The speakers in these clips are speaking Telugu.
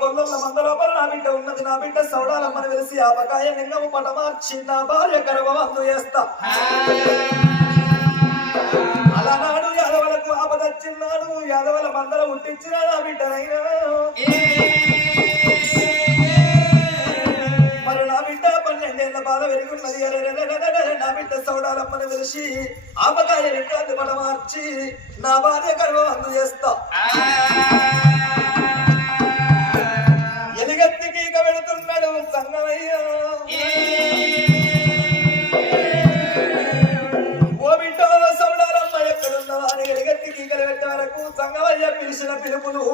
కొల్లొల్ల మందలోపల నా బిడ్డ ఉన్నది. నా బిడ్డ సౌడాలమ్మని వెలిసి ఆపకాయ లింగము పట మార్చి నా భార్య గర్భమందు చేస్తా. అలనాడు యాదవులకు ఆపదచ్చిన్నాడు. యాదవుల మందల ఉట్టించిన నా బిడ్డనైనా మరి నా బిడ్డ 12 ఏళ్ల బాధ వెలుగున్నది. నా బిడ్డ సౌడాలమ్మని వెలిసి ఆపకాయ లింగాన్ని పట మార్చి నా భార్య గర్భమందు చేస్తా. ఎలిగత్తికి ఇక వెళుతున్నాడు సంగమయ్య. ఓ బిడ్డ సౌడాలమ్మ ఎక్కడున్నావా అని ఎలిగత్తికి ఇక వెళ్ళే వరకు సంగమయ్య పిలిచిన పిలుపులు.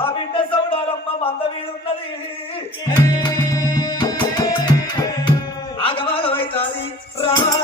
ఆ బిడ్డ సౌడాలమ్మ మంద వీడున్నది. ఆగమాగమైతాది రామా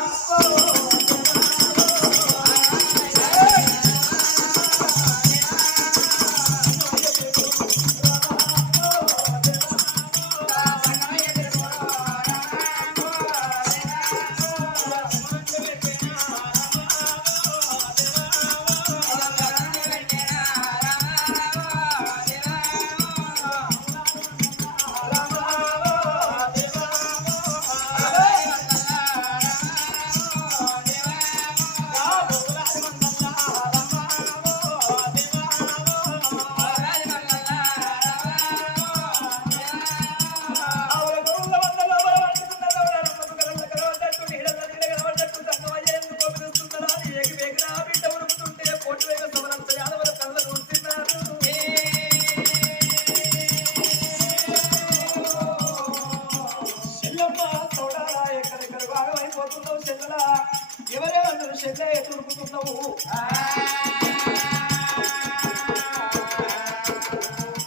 ఎవరెవరు చెల్ల ఎదురుకుతున్నావు.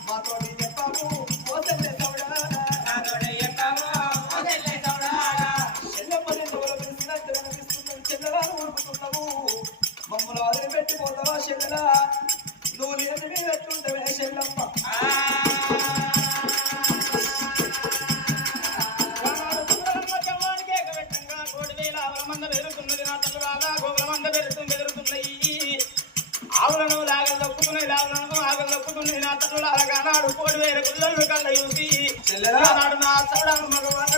మాతోటి చెప్పాము చెల్లెమ్మని పిలిచినట్టు అనిపిస్తుంది. చెల్లెలా ఉరుకుతున్నావు. మమ్మల్ని వదిలిపెట్టిపోతావా చెల్లెలా? నువ్వు లేని మీద ఎట్లుంటావే చెల్లెమ్మ. ఆవులను లాగలు దొక్కుతున్నాయి. లావులను ఆగలు దొక్కుతున్నాయి. నా తల్లు అలాగనాడు 1,000 గుళ్ళలు కళ్ళ చూసి నాడు నా సౌడాను మగవాడు